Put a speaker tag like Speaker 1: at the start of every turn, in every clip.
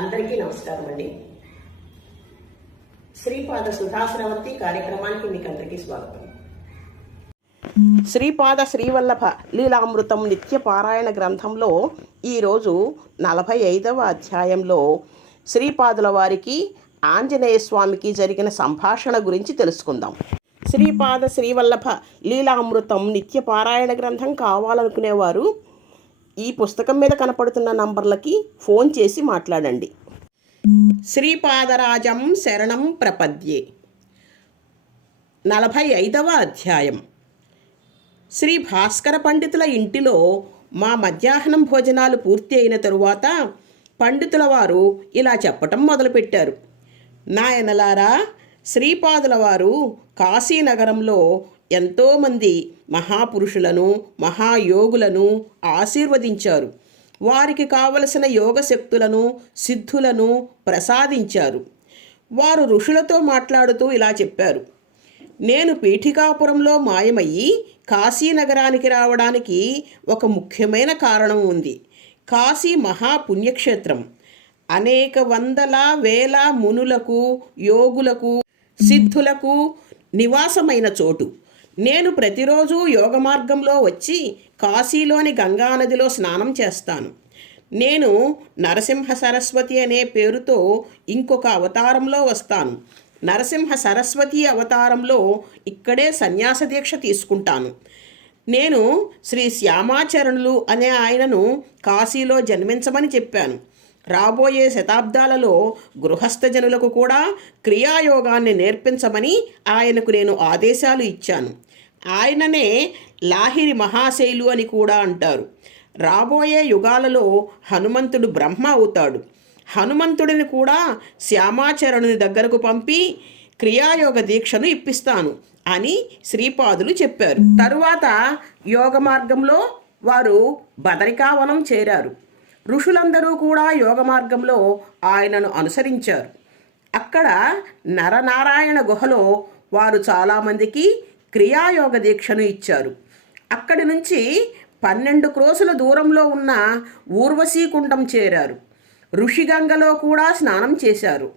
Speaker 1: అందరికీ నమస్కారం అండి. శ్రీపాద సుధాశ్రవంతి కార్యక్రమానికి మీకు అందరికీ స్వాగతం. శ్రీపాద శ్రీవల్లభ లీలామృతం నిత్య పారాయణ గ్రంథంలో ఈరోజు నలభై ఐదవ అధ్యాయంలో శ్రీపాదుల వారికి ఆంజనేయ స్వామికి జరిగిన సంభాషణ గురించి తెలుసుకుందాం. శ్రీపాద శ్రీవల్లభ లీలామృతం నిత్య పారాయణ గ్రంథం కావాలనుకునేవారు ఈ పుస్తకం మీద కనపడుతున్న నంబర్లకి ఫోన్ చేసి మాట్లాడండి. శ్రీపాదరాజం శరణం ప్రపద్యే. నలభై ఐదవ అధ్యాయం. శ్రీ భాస్కర పండితుల ఇంటిలో మా మధ్యాహ్నం భోజనాలు పూర్తి అయిన తరువాత పండితుల వారు ఇలా చెప్పటం మొదలుపెట్టారు. నాయనలారా శ్రీపాదుల వారు కాశీనగరంలో ఎంతోమంది మహాపురుషులను మహాయోగులను ఆశీర్వదించారు. వారికి కావలసిన యోగశక్తులను సిద్ధులను ప్రసాదించారు. వారు ఋషులతో మాట్లాడుతూ ఇలా చెప్పారు. నేను పీఠికాపురంలో మాయమయ్యి కాశీనగరానికి రావడానికి ఒక ముఖ్యమైన కారణం ఉంది. కాశీ మహాపుణ్యక్షేత్రం. అనేక వందల వేల మునులకు యోగులకు సిద్ధులకు నివాసమైన చోటు. నేను ప్రతిరోజు యోగ మార్గంలో వచ్చి కాశీలోని గంగానదిలో స్నానం చేస్తాను. నేను నరసింహ సరస్వతి అనే పేరుతో ఇంకొక అవతారంలో వస్తాను. నరసింహ సరస్వతి అవతారంలో ఇక్కడే సన్యాస దీక్ష తీసుకుంటాను. నేను శ్రీ శ్యామాచరణులు అనే ఆయనను కాశీలో జన్మించమని చెప్పాను. రాబోయే శతాబ్దాలలో గృహస్థ జనులకు కూడా క్రియాయోగాన్ని నేర్పించమని ఆయనకు నేను ఆదేశాలు ఇచ్చాను. ఆయననే లాహిరి మహాశైలు అని కూడా అంటారు. రాబోయే యుగాలలో హనుమంతుడు బ్రహ్మ అవుతాడు. హనుమంతుడిని కూడా శ్యామాచరణుని దగ్గరకు పంపి క్రియాయోగ దీక్షను ఇప్పిస్తాను అని శ్రీపాదులు చెప్పారు. తరువాత యోగ మార్గంలో వారు బదరికావనం చేరారు. ఋషులందరూ కూడా యోగ మార్గంలో ఆయనను అనుసరించారు. అక్కడ నరనారాయణ గుహలో వారు చాలామందికి క్రియాయోగ దీక్షను ఇచ్చారు. అక్కడి నుంచి పన్నెండు క్రోసుల దూరంలో ఉన్న ఊర్వశీకుండం చేరారు. ఋషిగంగలో కూడా స్నానం చేశారు.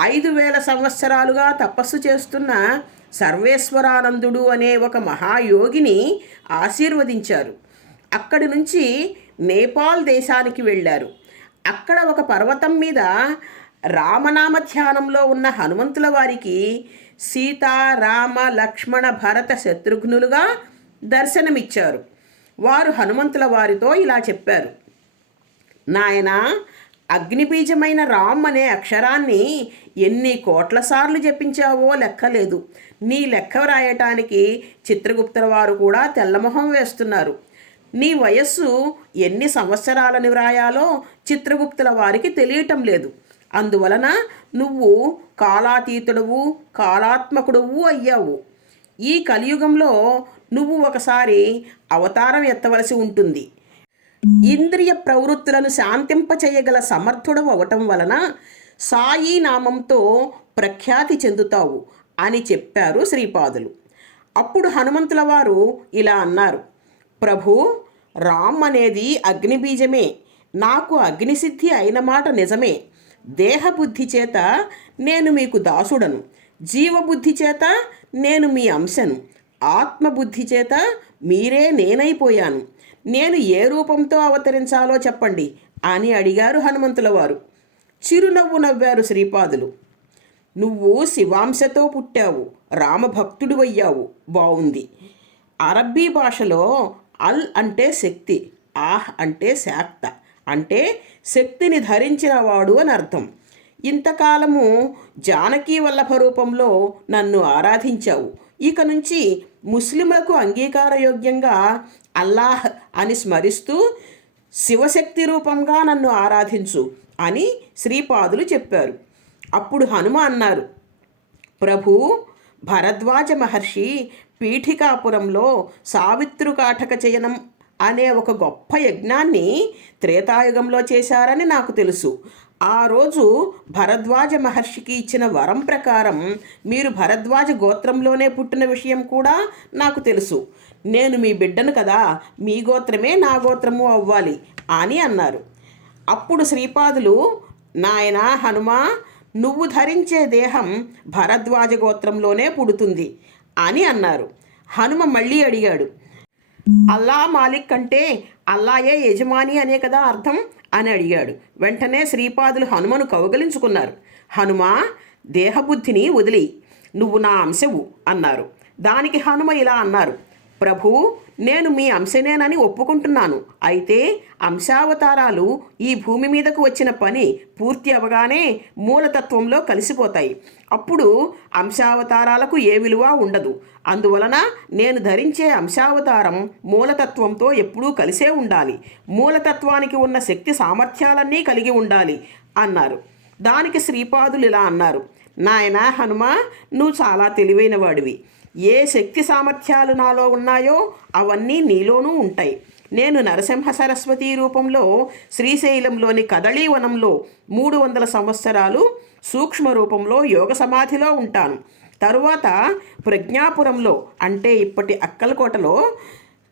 Speaker 1: ఐదు వేల సంవత్సరాలుగా తపస్సు చేస్తున్న సర్వేశ్వరానందుడు అనే ఒక మహాయోగిని ఆశీర్వదించారు. అక్కడి నుంచి నేపాల్ దేశానికి వెళ్ళారు. అక్కడ ఒక పర్వతం మీద రామనామ ధ్యానంలో ఉన్న హనుమంతుల వారికి సీత రామ లక్ష్మణ భరత శత్రుఘ్నులుగా దర్శనమిచ్చారు. వారు హనుమంతుల వారితో ఇలా చెప్పారు. నాయన అగ్నిబీజమైన రామ్ అనే అక్షరాన్ని ఎన్ని కోట్ల సార్లు జపించావో లెక్కలేదు. నీ లెక్క వ్రాయటానికి చిత్రగుప్తుల వారు కూడా తెల్లమొహం వేస్తున్నారు. నీ వయస్సు ఎన్ని సంవత్సరాలని వ్రాయాలో చిత్రగుప్తుల వారికి తెలియటం లేదు. అందువలన నువ్వు కాలాతీతుడవు కాలాత్మకుడవు అయ్యావు. ఈ కలియుగంలో నువ్వు ఒకసారి అవతారం ఎత్తవలసి ఉంటుంది. ఇంద్రియ ప్రవృత్తులను శాంతింపచేయగల సమర్థుడు అవటం వలన సాయి నామంతో ప్రఖ్యాతి చెందుతావు అని చెప్పారు శ్రీపాదులు. అప్పుడు హనుమంతుల వారు ఇలా అన్నారు ప్రభు రామ్ అనేది అగ్నిబీజమే. నాకు అగ్నిసిద్ధి అయిన మాట నిజమే. దేహబుద్ధి చేత నేను మీకు దాసుడను. జీవబుద్ధి చేత నేను మీ అంశను. ఆత్మబుద్ధి చేత మీరే నేనైపోయాను. నేను ఏ రూపంతో అవతరించాలో చెప్పండి అని అడిగారు హనుమంతుల వారు చిరునవ్వు నవ్వారు శ్రీపాదులు. నువ్వు శివాంశతో పుట్టావు రామభక్తుడు అయ్యావు బాగుంది అరబ్బీ భాషలో అల్ అంటే శక్తి ఆహ్ అంటే శాక్త. అంటే శక్తిని ధరించినవాడు అని అర్థం. ఇంతకాలము జానకీ వల్లభ రూపంలో నన్ను ఆరాధించావు. ఇక నుంచి ముస్లింలకు అంగీకారయోగ్యంగా అల్లాహ్ అని స్మరిస్తూ శివశక్తి రూపంగా నన్ను ఆరాధించు అని శ్రీపాదులు చెప్పారు. అప్పుడు హనుమ అన్నారు ప్రభు భరద్వాజ మహర్షి పీఠికాపురంలో సావిత్రుకాఠక చయనం అనే ఒక గొప్ప యజ్ఞాన్ని త్రేతాయుగంలో చేశారని నాకు తెలుసు. ఆ రోజు భరద్వాజ మహర్షికి ఇచ్చిన వరం ప్రకారం మీరు భరద్వాజ గోత్రంలోనే పుట్టిన విషయం కూడా నాకు తెలుసు. నేను మీ బిడ్డను కదా మీ గోత్రమే నా గోత్రము అవ్వాలి అని అన్నారు. అప్పుడు శ్రీపాదులు నాయన హనుమా నువ్వు ధరించే దేహం భరద్వాజ గోత్రంలోనే పుడుతుంది అని అన్నారు. హనుమ మళ్ళీ అడిగాడు అల్లా మాలిక్ అంటే అల్లాయే యజమాని అనే కదా అర్థం అని అడిగాడు. వెంటనే శ్రీపాదులు హనుమను కౌగలించుకున్నారు. హనుమా దేహబుద్ధిని వదిలి నువ్వు నా అంశవు అన్నారు. దానికి హనుమ ఇలా అన్నారు. ప్రభు నేను మీ అంశనేనని ఒప్పుకుంటున్నాను. అయితే అంశావతారాలు ఈ భూమి మీదకు వచ్చిన పని పూర్తి అవగానే మూలతత్వంలో కలిసిపోతాయి. అప్పుడు అంశావతారాలకు ఏ విలువ ఉండదు. అందువలన నేను ధరించే అంశావతారం మూలతత్వంతో ఎప్పుడూ కలిసే ఉండాలి. మూలతత్వానికి ఉన్న శక్తి సామర్థ్యాలన్నీ కలిగి ఉండాలి అన్నారు. దానికి శ్రీపాదులు ఇలా అన్నారు. నాయన హనుమ నువ్వు చాలా తెలివైన వాడివి ఏ శక్తి సామర్థ్యాలు నాలో ఉన్నాయో అవన్నీ నీలోనూ ఉంటాయి. నేను నరసింహ సరస్వతి రూపంలో శ్రీశైలంలోని కదళీవనంలో మూడు వందల సంవత్సరాలు సూక్ష్మ రూపంలో యోగ సమాధిలో ఉంటాను. తరువాత ప్రజ్ఞాపురంలో అంటే ఇప్పటి అక్కలకోటలో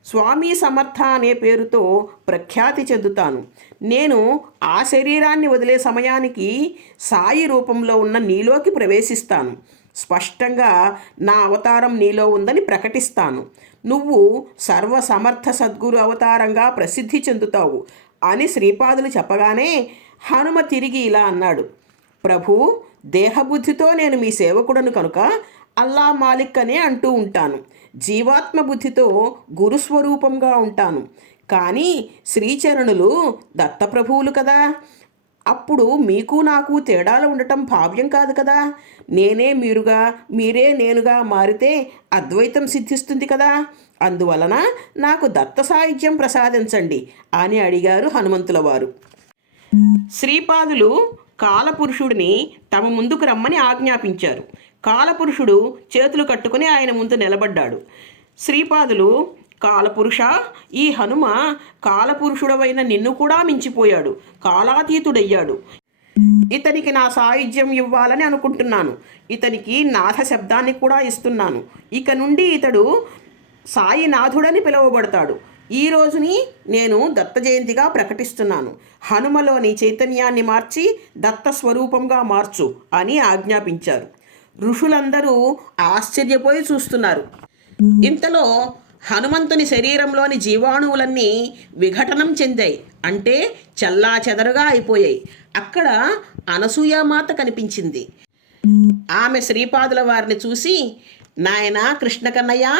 Speaker 1: స్వామి సమర్థ అనే పేరుతో ప్రఖ్యాతి చెందుతాను. నేను ఆ శరీరాన్ని వదిలే సమయానికి సాయి రూపంలో ఉన్న నీలోకి ప్రవేశిస్తాను. స్పష్టంగా నా అవతారం నీలో ఉందని ప్రకటిస్తాను. నువ్వు సర్వసమర్థ సద్గురు అవతారంగా ప్రసిద్ధి చెందుతావు అని శ్రీపాదులు చెప్పగానే హనుమ తిరిగి ఇలా అన్నాడు. ప్రభు దేహబుద్ధితో నేను మీ సేవకుడను కనుక అల్లా మాలిక్ అనే అంటూ ఉంటాను. జీవాత్మ బుద్ధితో గురుస్వరూపంగా ఉంటాను. కానీ శ్రీచరణులు దత్తప్రభువులు కదా? అప్పుడు మీకు నాకు తేడాలు ఉండటం భావ్యం కాదు కదా. నేనే మీరుగా మీరే నేనుగా మారితే అద్వైతం సిద్ధిస్తుంది కదా. అందువలన నాకు దత్త సాహిత్యం ప్రసాదించండి అని అడిగారు హనుమంతుల వారు శ్రీపాదులు కాలపురుషుడిని తమ ముందుకు రమ్మని ఆజ్ఞాపించారు. కాలపురుషుడు చేతులు కట్టుకుని ఆయన ముందు నిలబడ్డాడు. శ్రీపాదులు కాలపురుష ఈ హనుమ కాలపురుషుడవైన నిన్ను కూడా మించిపోయాడు కాలాతీతుడయ్యాడు. ఇతనికి నా సాయుధ్యం ఇవ్వాలని అనుకుంటున్నాను ఇతనికి నాథ శబ్దాన్ని కూడా ఇస్తున్నాను. ఇక నుండి ఇతడు సాయినాథుడని పిలువబడతాడు. ఈ రోజుని నేను దత్త జయంతిగా ప్రకటిస్తున్నాను. హనుమలోని చైతన్యాన్ని మార్చి దత్త స్వరూపంగా మార్చు అని ఆజ్ఞాపించారు. ఋషులందరూ ఆశ్చర్యపోయి చూస్తున్నారు. ఇంతలో హనుమంతుని శరీరంలోని జీవాణువులన్నీ విఘటనం చెందాయి. అంటే చల్లా చెదరుగా అయిపోయాయి. అక్కడ అనసూయమాత కనిపించింది. ఆమె శ్రీపాదుల వారిని చూసి నాయనా కృష్ణ కన్నయ్య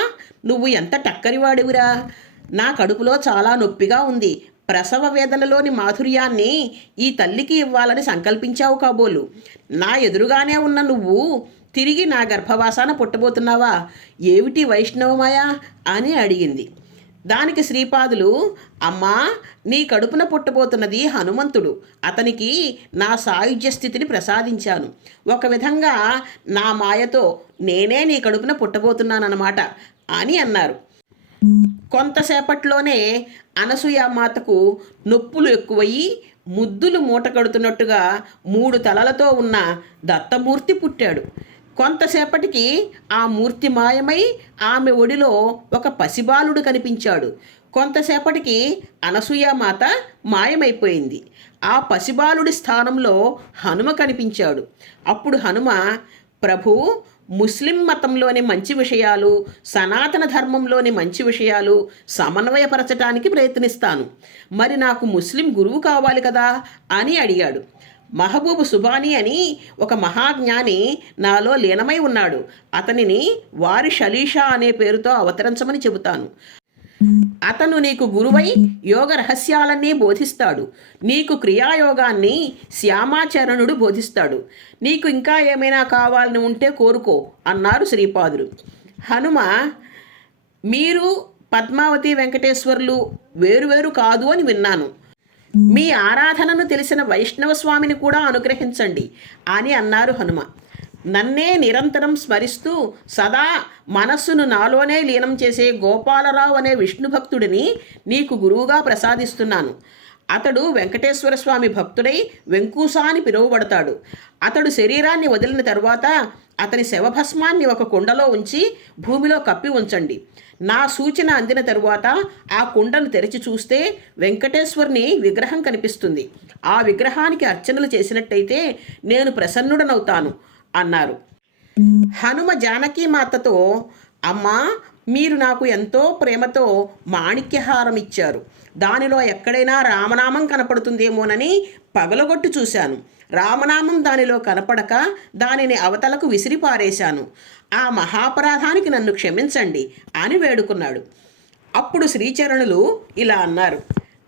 Speaker 1: నువ్వు ఎంత టక్కరివాడివిరా? నా కడుపులో చాలా నొప్పిగా ఉంది. ప్రసవ వేదనలోని మాధుర్యాన్ని ఈ తల్లికి ఇవ్వాలని సంకల్పించావు కాబోలు. నా ఎదురుగానే ఉన్న నువ్వు తిరిగి నా గర్భవాసాన పుట్టబోతున్నావా? ఏమిటి వైష్ణవమాయ? అని అడిగింది. దానికి శ్రీపాదులు అమ్మా నీ కడుపున పుట్టబోతున్నది హనుమంతుడు. అతనికి నా సాయుధ్య స్థితిని ప్రసాదించాను. ఒక విధంగా నా మాయతో నేనే నీ కడుపున పుట్టబోతున్నానన్నమాట అని అన్నారు. కొంతసేపట్లోనే అనసూయ మాతకు నొప్పులు ఎక్కువయ్యి ముద్దులు మూట కడుతున్నట్టుగా మూడు తలలతో ఉన్న దత్తమూర్తి పుట్టాడు. కొంతసేపటికి ఆ మూర్తి మాయమై ఆమె ఒడిలో ఒక పసిబాలుడు కనిపించాడు. కొంతసేపటికి అనసూయ మాత మాయమైపోయింది. ఆ పసిబాలుడి స్థానంలో హనుమ కనిపించాడు. అప్పుడు హనుమ ప్రభు ముస్లిం మతంలోని మంచి విషయాలు సనాతన ధర్మంలోని మంచి విషయాలు సమన్వయపరచటానికి ప్రయత్నిస్తాను. మరి నాకు ముస్లిం గురువు కావాలి కదా? అని అడిగాడు. మహబూబు సుబానీ అని ఒక మహాజ్ఞాని నాలో లీనమై ఉన్నాడు. అతనిని వారి షలీషా అనే పేరుతో అవతరించమని చెబుతాను. అతను నీకు గురువై యోగ రహస్యాలన్నీ బోధిస్తాడు. నీకు క్రియాయోగాన్ని శ్యామాచరణుడు బోధిస్తాడు. నీకు ఇంకా ఏమైనా కావాలని ఉంటే కోరుకో అన్నారు శ్రీపాదులు. హనుమ మీరు పద్మావతి వెంకటేశ్వర్లు వేరువేరు కాదు అని విన్నాను. మీ ఆరాధనను తెలిసిన వైష్ణవ స్వామిని కూడా అనుగ్రహించండి అని అన్నారు హనుమ. నన్నే నిరంతరం స్మరిస్తూ సదా మనస్సును నాలోనే లీనం చేసే గోపాలరావు అనే విష్ణు భక్తుడిని నీకు గురువుగా ప్రసాదిస్తున్నాను. అతడు వెంకటేశ్వర స్వామి భక్తుడై వెంకూస అని పిలువబడతాడు. అతడు శరీరాన్ని వదిలిన తర్వాత అతని శవభస్మాన్ని ఒక కుండలో ఉంచి భూమిలో కప్పి ఉంచండి. నా సూచన అందిన తరువాత ఆ కుండను తెరిచి చూస్తే వెంకటేశ్వరుని విగ్రహం కనిపిస్తుంది. ఆ విగ్రహానికి అర్చనలు చేసినట్టయితే నేను ప్రసన్నుడనవుతాను అన్నారు. హనుమ జానకి మాతతో అమ్మా మీరు నాకు ఎంతో ప్రేమతో మాణిక్యహారం ఇచ్చారు దానిలో ఎక్కడైనా రామనామం కనపడుతుందేమోనని పగలగొట్టు చూశాను. రామనామం దానిలో కనపడక దానిని అవతలకు విసిరిపారేశాను ఆ మహాపరాధానికి నన్ను క్షమించండి అని వేడుకున్నాడు. అప్పుడు శ్రీచరణులు ఇలా అన్నారు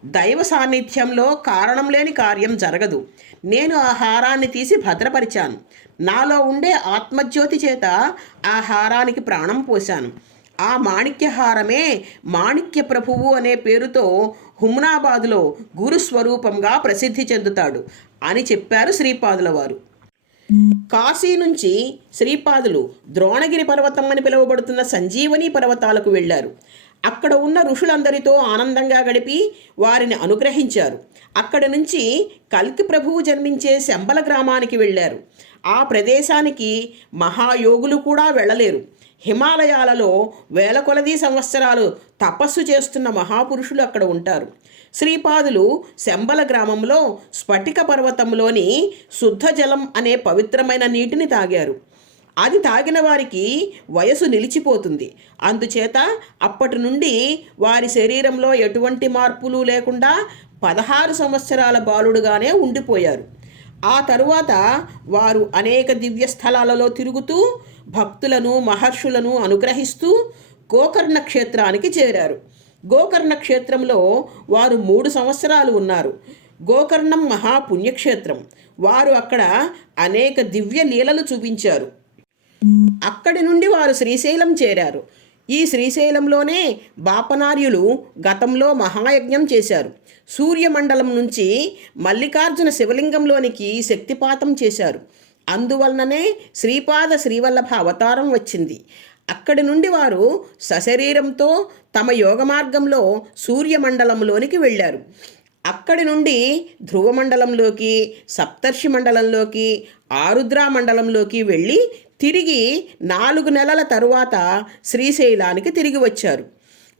Speaker 1: దైవ సాన్నిధ్యంలో కారణం లేని కార్యం జరగదు. నేను ఆ హారాన్ని తీసి భద్రపరిచాను. నాలో ఉండే ఆత్మజ్యోతి చేత ఆ హారానికి ప్రాణం పోశాను. ఆ మాణిక్యహారమే మాణిక్య ప్రభువు అనే పేరుతో హుమ్నాబాదులో గురుస్వరూపంగా ప్రసిద్ధి చెందుతాడు అని చెప్పారు శ్రీపాదుల వారు. కాశీ నుంచి శ్రీపాదులు ద్రోణగిరి పర్వతం అని పిలువబడుతున్న సంజీవని పర్వతాలకు వెళ్ళారు. అక్కడ ఉన్న ఋషులందరితో ఆనందంగా గడిపి వారిని అనుగ్రహించారు. అక్కడి నుంచి కల్కి ప్రభువు జన్మించే శంబల గ్రామానికి వెళ్ళారు. ఆ ప్రదేశానికి మహాయోగులు కూడా వెళ్ళలేరు. హిమాలయాలలో వేల కొలది సంవత్సరాలు తపస్సు చేస్తున్న మహాపురుషులు అక్కడ ఉంటారు. శ్రీపాదులు శంబల గ్రామంలో స్ఫటిక పర్వతంలోని శుద్ధ జలం అనే పవిత్రమైన నీటిని తాగారు. అది తాగిన వారికి వయసు నిలిచిపోతుంది. అందుచేత అప్పటి నుండి వారి శరీరంలో ఎటువంటి మార్పులు లేకుండా పదహారు సంవత్సరాల బాలుడుగానే ఉండిపోయారు. ఆ తరువాత వారు అనేక దివ్య స్థలాలలో తిరుగుతూ భక్తులను మహర్షులను అనుగ్రహిస్తూ గోకర్ణ క్షేత్రానికి చేరారు. గోకర్ణ క్షేత్రంలో వారు మూడు సంవత్సరాలు ఉన్నారు. గోకర్ణం మహాపుణ్యక్షేత్రం వారు అక్కడ అనేక దివ్య లీలలు చూపించారు. అక్కడి నుండి వారు శ్రీశైలం చేరారు. ఈ శ్రీశైలంలోనే బాపనార్యులు గతంలో మహాయజ్ఞం చేశారు. సూర్యమండలం నుంచి మల్లికార్జున శివలింగంలోనికి శక్తిపాతం చేశారు. అందువలననే శ్రీపాద శ్రీవల్లభ అవతారం వచ్చింది. అక్కడి నుండి వారు సశరీరంతో తమ యోగ మార్గంలో సూర్యమండలంలోనికి వెళ్ళారు. అక్కడి నుండి ధ్రువమండలంలోకి సప్తర్షి మండలంలోకి ఆరుద్రా మండలంలోకి వెళ్ళి తిరిగి నాలుగు నెలల తరువాత శ్రీశైలానికి తిరిగి వచ్చారు.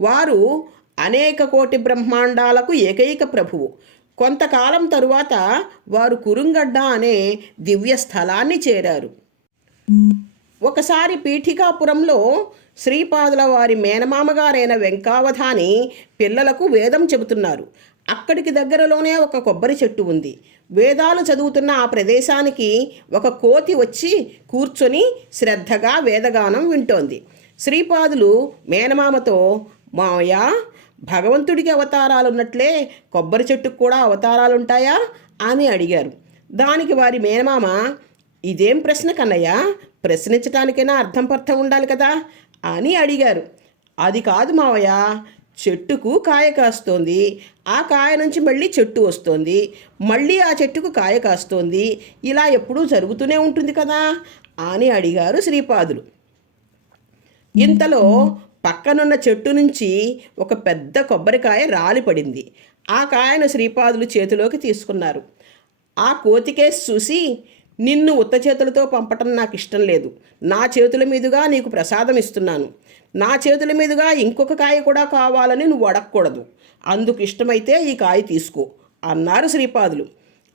Speaker 1: వారు అనేక కోటి బ్రహ్మాండాలకు ఏకైక ప్రభువు. కొంతకాలం తరువాత వారు కురుంగడ్డ అనే దివ్య స్థలాన్ని చేరారు. ఒకసారి పీఠికాపురంలో శ్రీపాదుల వారి మేనమామగారైన వెంకావధాని పిల్లలకు వేదం చెబుతున్నారు. అక్కడికి దగ్గరలోనే ఒక కొబ్బరి చెట్టు ఉంది. వేదాలు చదువుతున్న ఆ ప్రదేశానికి ఒక కోతి వచ్చి కూర్చొని శ్రద్ధగా వేదగానం వింటోంది. శ్రీపాదులు మేనమామతో మావయ్య భగవంతుడికి అవతారాలు ఉన్నట్లే కొబ్బరి చెట్టుకు కూడా అవతారాలు ఉంటాయా అని అడిగారు. దానికి వారి మేనమామ ఇదేం ప్రశ్న కన్నయ్య? ప్రశ్నించటానికైనా అర్థం పర్థం ఉండాలి కదా? అని అడిగారు. అది కాదు మావయ్య చెట్టుకు కాయ కాస్తోంది. ఆ కాయ నుంచి మళ్ళీ చెట్టు వస్తోంది. మళ్ళీ ఆ చెట్టుకు కాయ కాస్తోంది. ఇలా ఎప్పుడూ జరుగుతూనే ఉంటుంది కదా? అని అడిగారు శ్రీపాదులు. ఇంతలో పక్కనున్న చెట్టు నుంచి ఒక పెద్ద కొబ్బరికాయ రాలిపడింది. ఆ కాయను శ్రీపాదులు చేతిలోకి తీసుకున్నారు. ఆ కోతికేసి చూసి నిన్ను ఉత్త చేతులతో పంపటం నాకు ఇష్టం లేదు. నా చేతుల మీదుగా నీకు ప్రసాదం ఇస్తున్నాను. నా చేతుల మీదుగా ఇంకొక కాయ కూడా కావాలని నువ్వు అడగకూడదు. అందుకు ఇష్టమైతే ఈ కాయ తీసుకో అన్నారు శ్రీపాదులు.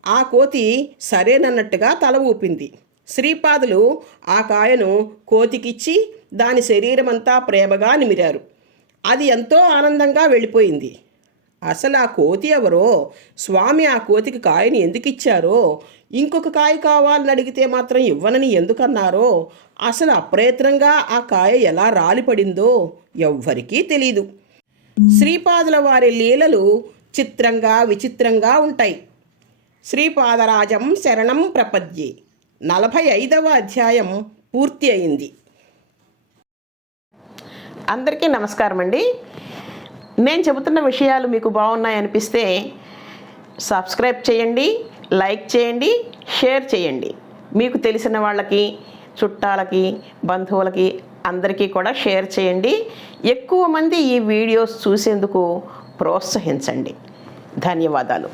Speaker 1: ఆ కోతి సరేనన్నట్టుగా తల ఊపింది. శ్రీపాదులు ఆ కాయను కోతికిచ్చి దాని శరీరమంతా ప్రేమగా నిమిరారు. అది ఎంతో ఆనందంగా వెళ్ళిపోయింది. అసలు ఆ కోతి ఎవరో? స్వామి ఆ కోతికి కాయని ఎందుకు ఇచ్చారో ఇంకొక కాయ కావాలని అడిగితే మాత్రం ఇవ్వనని ఎందుకన్నారో? అసలు అప్రయత్నంగా ఆ కాయ ఎలా రాలిపడిందో ఎవ్వరికీ తెలీదు. శ్రీపాదుల వారి లీలలు చిత్రంగా విచిత్రంగా ఉంటాయి. శ్రీపాదరాజం శరణం ప్రపద్యే. నలభై ఐదవ అధ్యాయం పూర్తి అయింది. అందరికీ నమస్కారం అండి నేను చెబుతున్న విషయాలు మీకు బాగున్నాయి అనిపిస్తే సబ్స్క్రైబ్ చేయండి లైక్ చేయండి షేర్ చేయండి. మీకు తెలిసిన వాళ్ళకి చుట్టాలకి బంధువులకి అందరికీ కూడా షేర్ చేయండి. ఎక్కువ మంది ఈ వీడియోస్ చూసేందుకు ప్రోత్సహించండి. ధన్యవాదాలు.